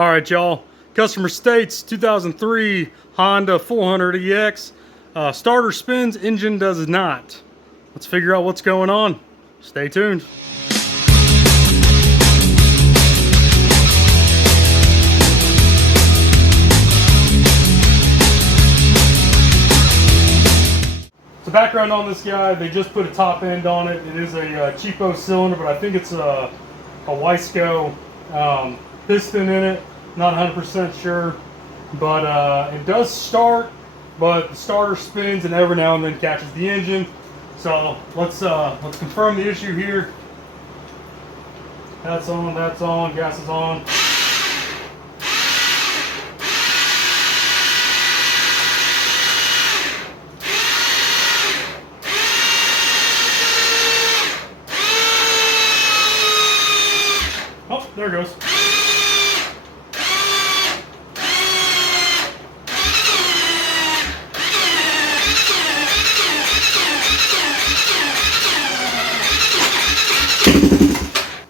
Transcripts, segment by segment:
All right, y'all. Customer states 2003 Honda 400ex. Starter spins, engine does not. Let's figure out what's going on. Stay tuned. The background on this guy, they just put a top end on it. It is a cheapo cylinder, but I think it's a Wiseco piston in it. Not 100% sure, but it does start, but the starter spins and every now and then catches the engine. So let's confirm the issue here. That's on, gas is on. Oh, there it goes.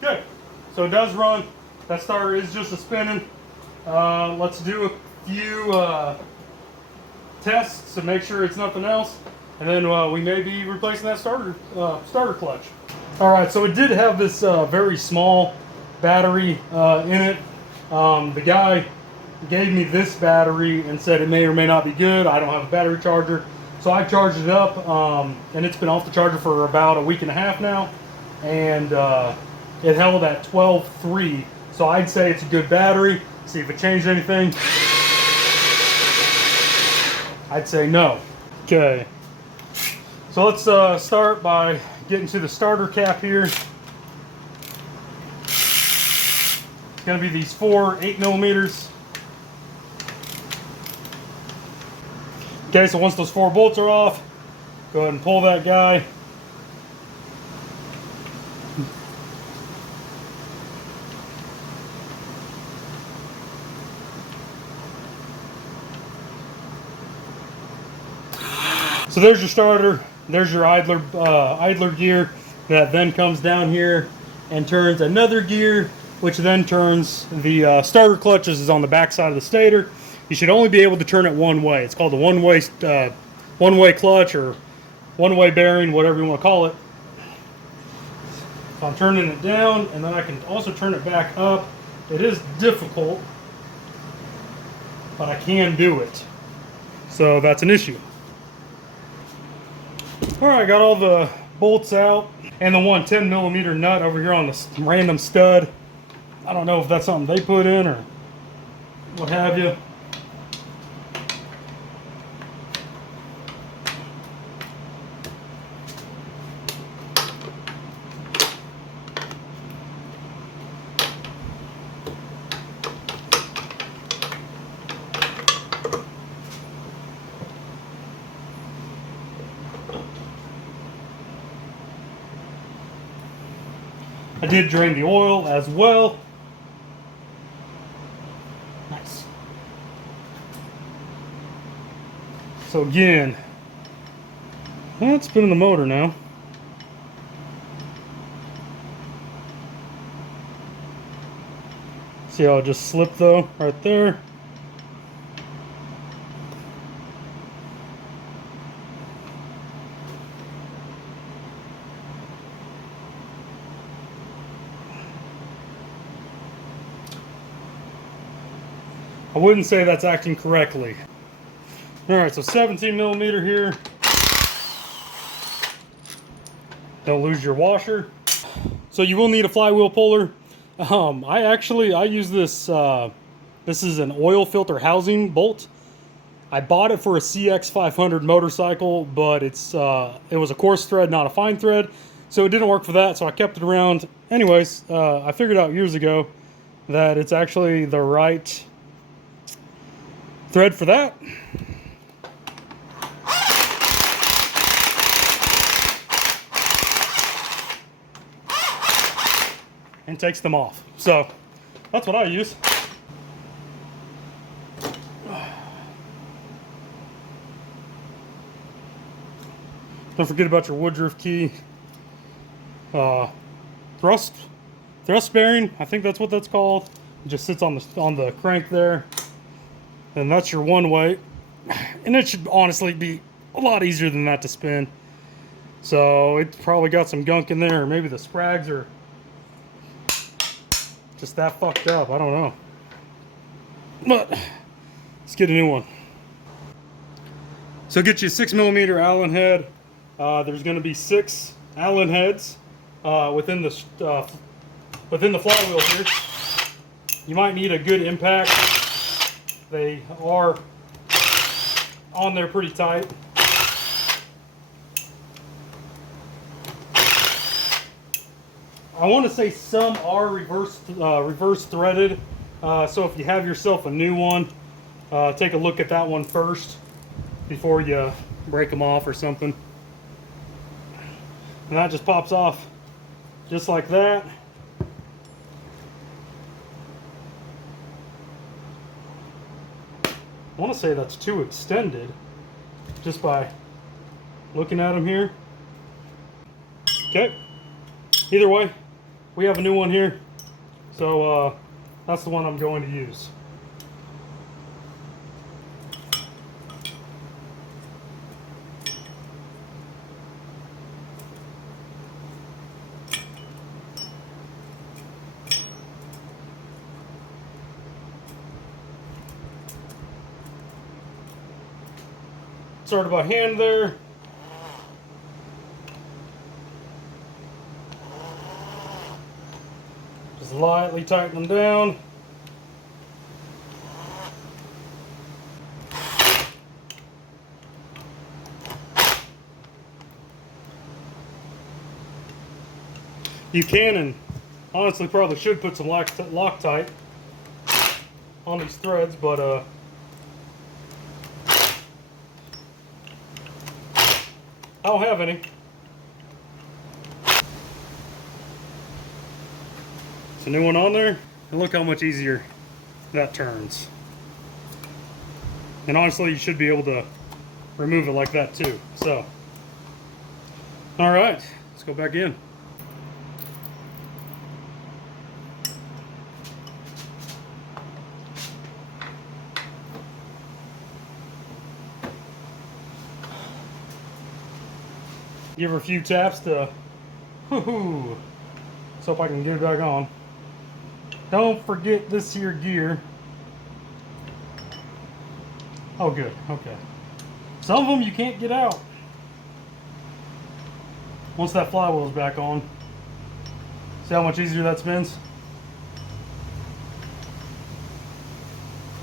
Good. So it does run. That starter is just a spinning. Let's do a few tests to make sure it's nothing else, and then we may be replacing that starter clutch. All right. So it did have this very small battery in it. The guy gave me this battery and said it may or may not be good. I don't have a battery charger, so I charged it up, and it's been off the charger for about a week and a half now, and it held at 12.3, so I'd say it's a good battery. See if it changed anything. I'd say no. Okay, so let's start by getting to the starter cap here. It's going to be these 4 8mm. Okay, so once those 4 bolts are off, go ahead and pull that guy. So there's your starter, there's your idler gear that then comes down here and turns another gear, which then turns the starter clutches is on the back side of the stator. You should only be able to turn it one way. It's called the one-way clutch or one-way bearing, whatever you want to call it. So I'm turning it down, and then I can also turn it back up. It is difficult, but I can do it. So that's an issue. All right, got all the bolts out and the one 10mm nut over here on this random stud. I don't know if that's something they put in or what have you. I did drain the oil as well. Nice. So again, it's spinning the motor now. See how it just slipped though, right there. I wouldn't say that's acting correctly. Alright, so 17mm here. Don't lose your washer. So you will need a flywheel puller. I use this, this is an oil filter housing bolt. I bought it for a CX500 motorcycle, but it was a coarse thread, not a fine thread. So it didn't work for that, so I kept it around. Anyways, I figured out years ago that it's actually the right thread for that. And takes them off. So that's what I use. Don't forget about your Woodruff key. Thrust bearing, I think that's what that's called. It just sits on the crank there, and that's your one way. And it should honestly be a lot easier than that to spin. So it's probably got some gunk in there, or maybe the sprags are just that fucked up. I don't know. But let's get a new one. So get you a 6mm Allen head. There's going to be 6 Allen heads within the flywheel here. You might need a good impact. They are on there pretty tight. I want to say some are reverse threaded. So if you have yourself a new one, take a look at that one first before you break them off or something. And that just pops off just like that. I want to say that's too extended just by looking at them here. Okay. Either way, we have a new one here. So that's the one I'm going to use. Started by hand there. Just lightly tighten them down. You can, and honestly probably should, put some Loctite on these threads, but I don't have any. It's a new one on there, and look how much easier that turns. And honestly, you should be able to remove it like that too. So, all right, let's go back in. Give her a few taps to, whoo-hoo. Let's hope I can get it back on. Don't forget this here gear. Oh, good, okay. Some of them you can't get out. Once that flywheel is back on. See how much easier that spins?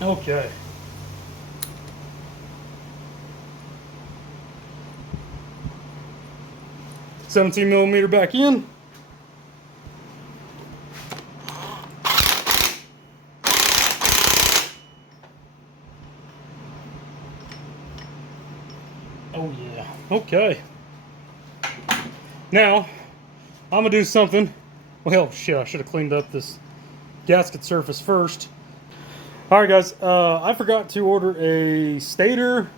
Okay. $17mm back in. Oh yeah. Okay. Now, I'm gonna do something. Well, shit, I should have cleaned up this gasket surface first. All right, guys. I forgot to order a stator.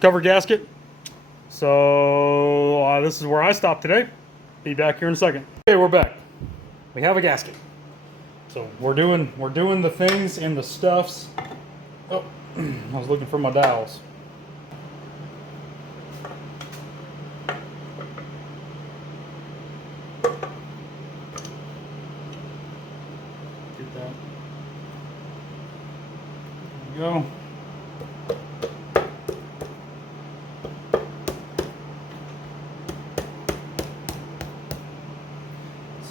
Cover gasket. So this is where I stopped today. Be back here in a second. Okay, we're back. We have a gasket. So we're doing the things and the stuffs. Oh, I was looking for my dowels. Get that. There we go.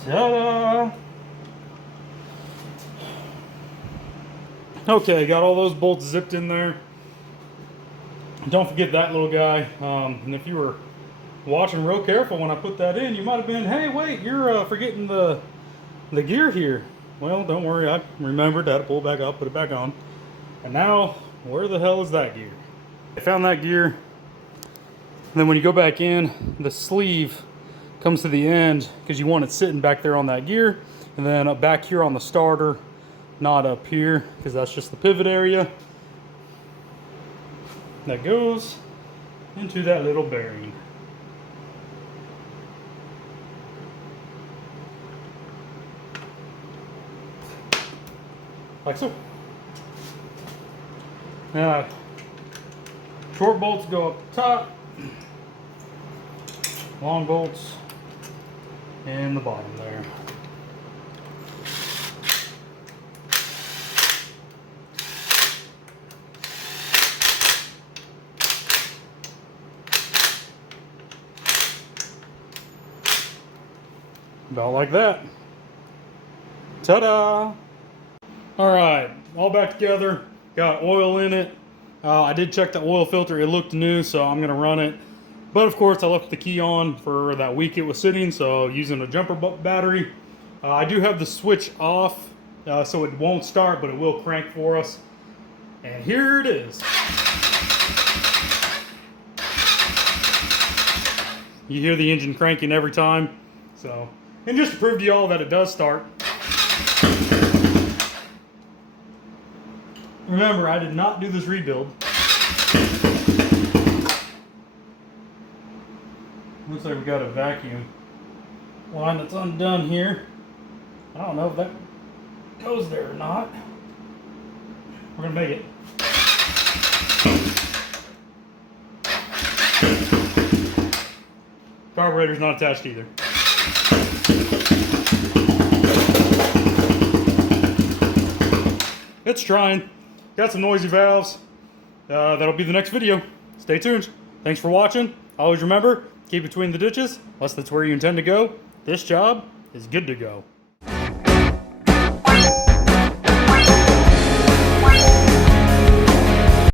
Ta-da! Okay, got all those bolts zipped in there. Don't forget that little guy. And if you were watching real careful when I put that in, you might have been, hey, wait, you're forgetting the gear here. Well, don't worry, I remembered how to pull it back up, put it back on. And now, where the hell is that gear? I found that gear. And then when you go back in, the sleeve comes to the end because you want it sitting back there on that gear, and then up back here on the starter, not up here because that's just the pivot area that goes into that little bearing. like so. Now, short bolts go up top, long bolts in the bottom there. About like that. Ta-da! Alright, all back together. Got oil in it. I did check the oil filter. It looked new, so I'm going to run it. But of course, I left the key on for that week it was sitting, so using a jumper battery. I do have the switch off, so it won't start, but it will crank for us. And here it is. You hear the engine cranking every time. So, and just to prove to y'all that it does start. Remember, I did not do this rebuild. Looks like we got a vacuum line that's undone here. I don't know if that goes there or not. We're gonna make it. Carburetor's not attached either. It's trying. Got some noisy valves. That'll be the next video. Stay tuned. Thanks for watching. Always remember, keep between the ditches, unless that's where you intend to go. This job is good to go.